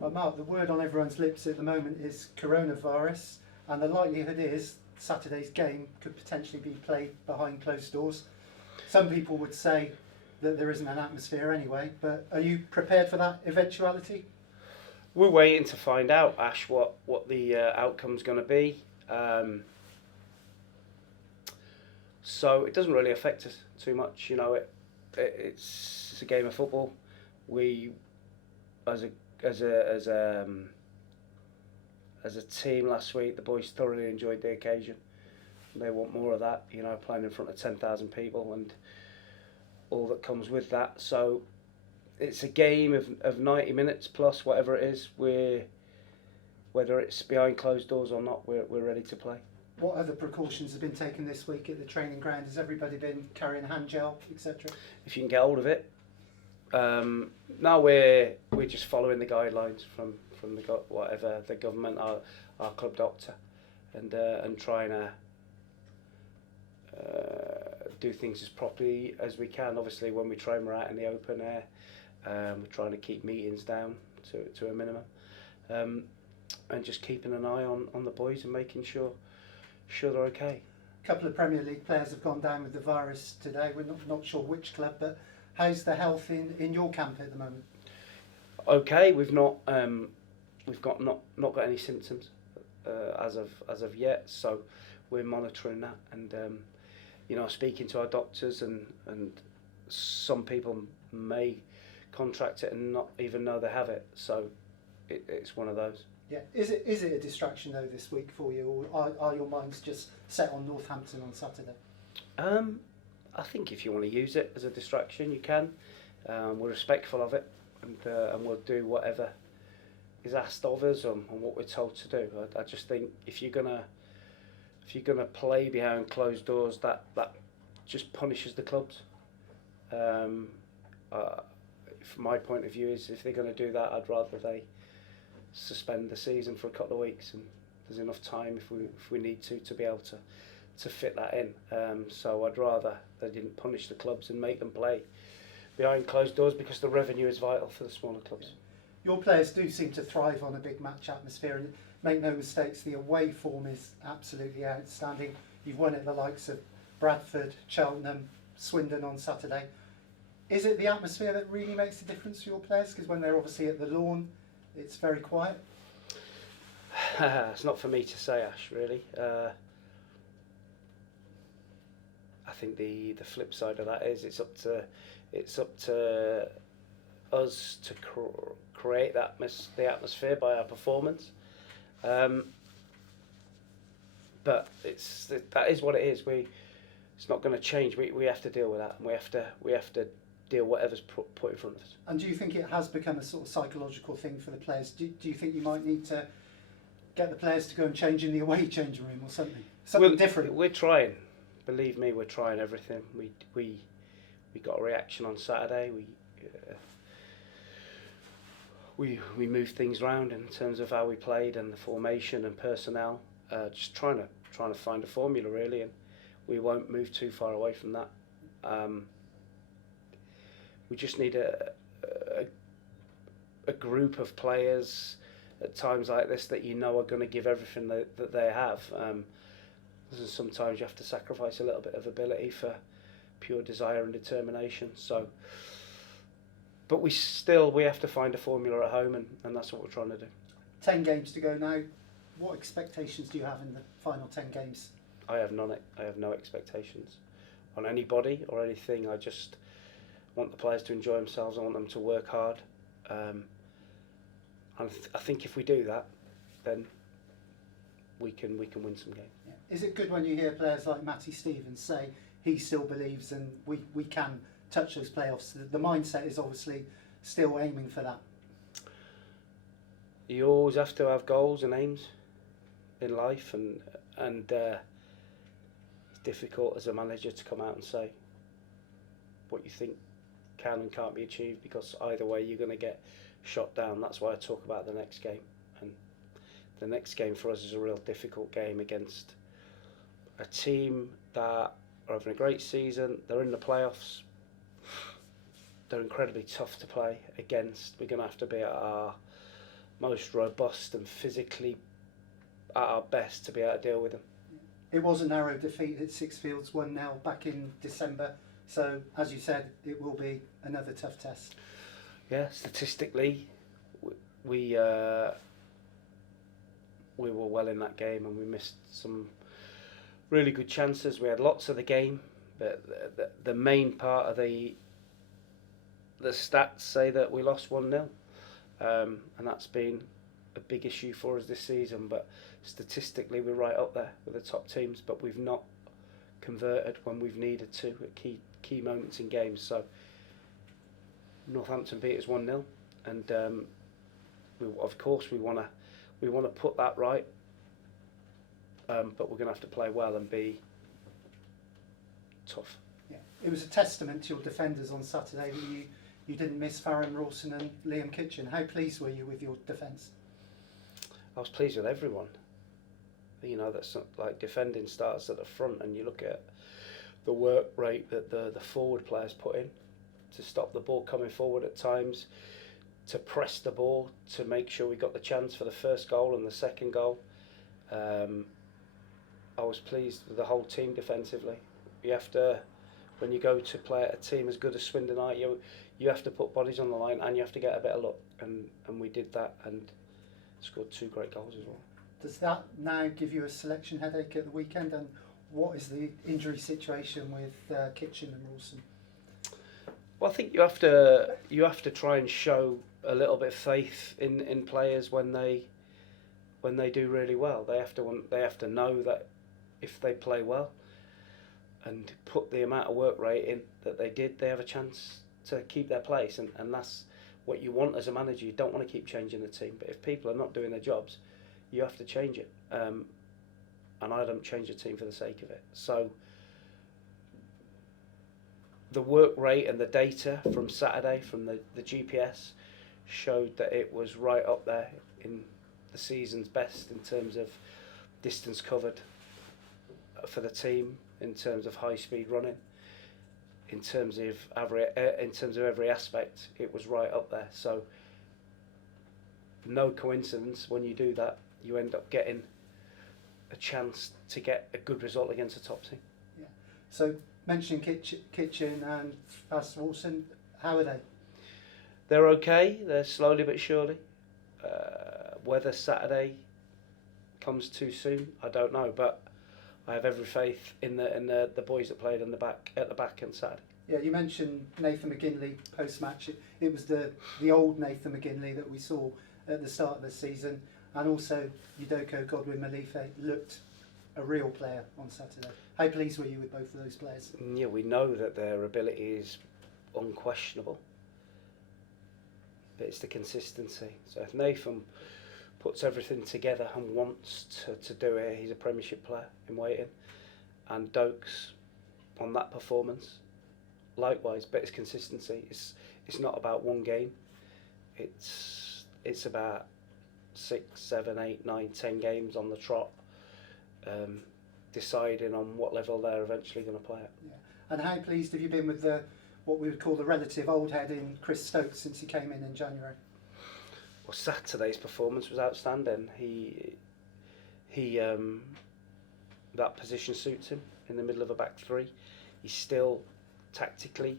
Well, Mark, the word on everyone's lips at the moment is coronavirus, and the likelihood is Saturday's game could potentially be played behind closed doors. Some people would say that there isn't an atmosphere anyway, but are you prepared for that eventuality? We're waiting to find out, Ash, what the outcome's going to be. So it doesn't really affect us too much. You know, it's a game of football. We, as a team last week, the boys thoroughly enjoyed the occasion. They want more of that. You know, playing in front of 10,000 people and all that comes with that. So it's a game of 90 minutes plus whatever it is. Whether it's behind closed doors or not, we're ready to play. What other precautions have been taken this week at the training ground? Has everybody been carrying hand gel, etc.? If you can get hold of it. Now we're just following the guidelines from whatever the government, our club doctor, and trying to do things as properly as we can. Obviously, when we train, we're out in the open air. We're trying to keep meetings down to a minimum, and just keeping an eye on the boys and making sure they're okay. A couple of Premier League players have gone down with the virus today. We're not sure which club, but how's the health in your camp at the moment? Okay, we've not got any symptoms as of yet, so we're monitoring that, and you know, speaking to our doctors, and some people may contract it and not even know they have it, so it's one of those. Yeah, is it a distraction though this week for you, or are your minds just set on Northampton on Saturday? I think if you want to use it as a distraction, you can. We're respectful of it, and we'll do whatever is asked of us and what we're told to do. I just think if you're gonna play behind closed doors, that just punishes the clubs. From my point of view, is if they're going to do that, I'd rather they suspend the season for a couple of weeks, and there's enough time if we need to be able to fit that in. So I'd rather they didn't punish the clubs and make them play behind closed doors, because the revenue is vital for the smaller clubs. Your players do seem to thrive on a big match atmosphere, and make no mistakes, the away form is absolutely outstanding. You've won at the likes of Bradford, Cheltenham, Swindon on Saturday. Is it the atmosphere that really makes a difference for your players? Because when they're obviously at the lawn, it's very quiet. It's not for me to say, Ash, really. I think the flip side of that is it's up to us to create the atmosphere by our performance. But that is what it is. It's not going to change. We have to deal with that, and we have to deal whatever's put in front of us. And do you think it has become a sort of psychological thing for the players? Do you think you might need to get the players to go and change in the away changing room or something different? We're trying. Believe me, we're trying everything. We got a reaction on Saturday. We moved things around in terms of how we played and the formation and personnel. Just trying to find a formula, really, and we won't move too far away from that. We just need a group of players at times like this that you know are going to give everything that they have. Sometimes you have to sacrifice a little bit of ability for pure desire and determination. So, but we have to find a formula at home, and that's what we're trying to do. 10 games to go now. What expectations do you have in the final 10 games? I have none. I have no expectations on anybody or anything. I just want the players to enjoy themselves. I want them to work hard. And I think if we do that, then we can win some games. Yeah. Is it good when you hear players like Matty Stevens say he still believes and we can touch those playoffs? The mindset is obviously still aiming for that. You always have to have goals and aims in life, and it's difficult as a manager to come out and say what you think can and can't be achieved, because either way you're going to get shot down. That's why I talk about the next game, and the next game for us is a real difficult game against a team that are having a great season. They're in the playoffs. They're incredibly tough to play against. We're going to have to be at most robust and physically at our best to be able to deal with them. It was a narrow defeat at Sixfields 1-0 back in December, so as you said, it will be another tough test. Yeah, statistically, we were well in that game, and we missed some really good chances. We had lots of the game, but the main part of the stats say that we lost 1-0, and that's been a big issue for us this season. But statistically, we're right up there with the top teams, but we've not converted when we've needed to at key moments in games. So Northampton beat us 1-0, and of course we want to put that right, but we're going to have to play well and be tough. Yeah, it was a testament to your defenders on Saturday that you didn't miss Farron Rawson and Liam Kitchen. How pleased were you with your defence? I was pleased with everyone. You know, that's not like defending starts at the front, and you look at the work rate that the forward players put in to stop the ball coming forward at times, to press the ball, to make sure we got the chance for the first goal and the second goal. I was pleased with the whole team defensively. You have to, when you go to play at a team as good as Swindon are, you have to put bodies on the line, and you have to get a better look, and we did that and scored 2 great goals as well. Does that now give you a selection headache at the weekend, and what is the injury situation with Kitchen and Rawson? Well, I think you have to try and show a little bit of faith in players when they do really well. They have to know that if they play well and put the amount of work rate in that they did, they have a chance to keep their place, and that's what you want as a manager. You don't want to keep changing the team, but if people are not doing their jobs, you have to change it. And I don't change a team for the sake of it. So the work rate and the data from Saturday from the GPS showed that it was right up there in the season's best in terms of distance covered for the team, in terms of high speed running, in terms of every aspect. It was right up there. So no coincidence, when you do that, you end up getting a chance to get a good result against a top team. Yeah. So mentioning Kitchen and Faz Rawson, how are they? They're okay. They're slowly but surely. Whether Saturday comes too soon, I don't know, but I have every faith in the boys that played at the back on Saturday. Yeah, you mentioned Nathan McKinley post-match. It was the old Nathan McKinley that we saw at the start of the season, and also Udoko Godwin Malife looked a real player on Saturday. How pleased were you with both of those players? Yeah, we know that their ability is unquestionable, but it's the consistency. So if Nathan puts everything together and wants to do it, he's a Premiership player in waiting. And Stokes on that performance, likewise, but it's consistency. It's not about one game. It's about 6, 7, 8, 9, 10 games on the trot, deciding on what level they're eventually going to play at. Yeah. And how pleased have you been with what we would call the relative old head in Chris Stokes since he came in January? Well, Saturday's performance was outstanding. He that position suits him in the middle of a back three. He's still tactically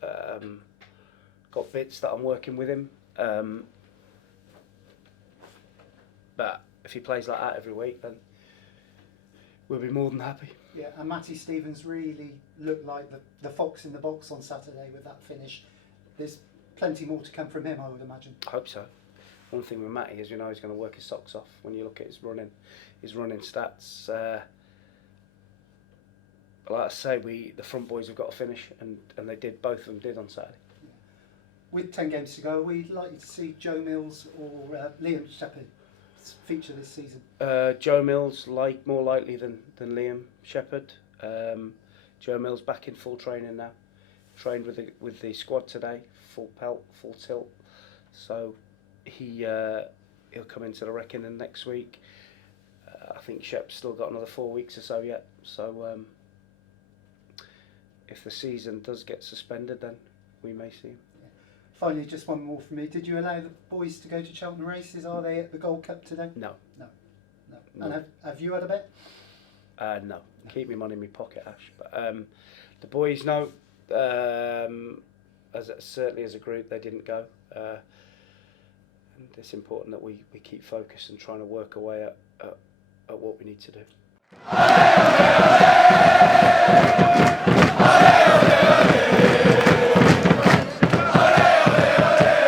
got bits that I'm working with him. But if he plays like that every week, then we'll be more than happy. Yeah, and Matty Stevens really looked like the fox in the box on Saturday with that finish. There's plenty more to come from him, I would imagine. I hope so. One thing with Matty is, he's going to work his socks off when you look at his running stats. But like I say, the front boys have got to finish, and they did. Both of them did on Saturday. Yeah. With 10 games to go, we'd like to see Joe Mills or Liam Shepherd feature this season. Joe Mills more likely than Liam Shepherd. Joe Mills back in full training now. Trained with the squad today, full pelt, full tilt. So he'll come into the reckoning next week. I think Shep's still got another 4 weeks or so yet. So if the season does get suspended, then we may see him. Yeah. Finally, just one more from me. Did you allow the boys to go to Cheltenham races? Are they at the Gold Cup today? No. No. No. And have you had a bet? No. Keep my money in my pocket, Ash. But the boys know. Certainly as a group, they didn't go. And it's important that we keep focused and trying to work away at what we need to do.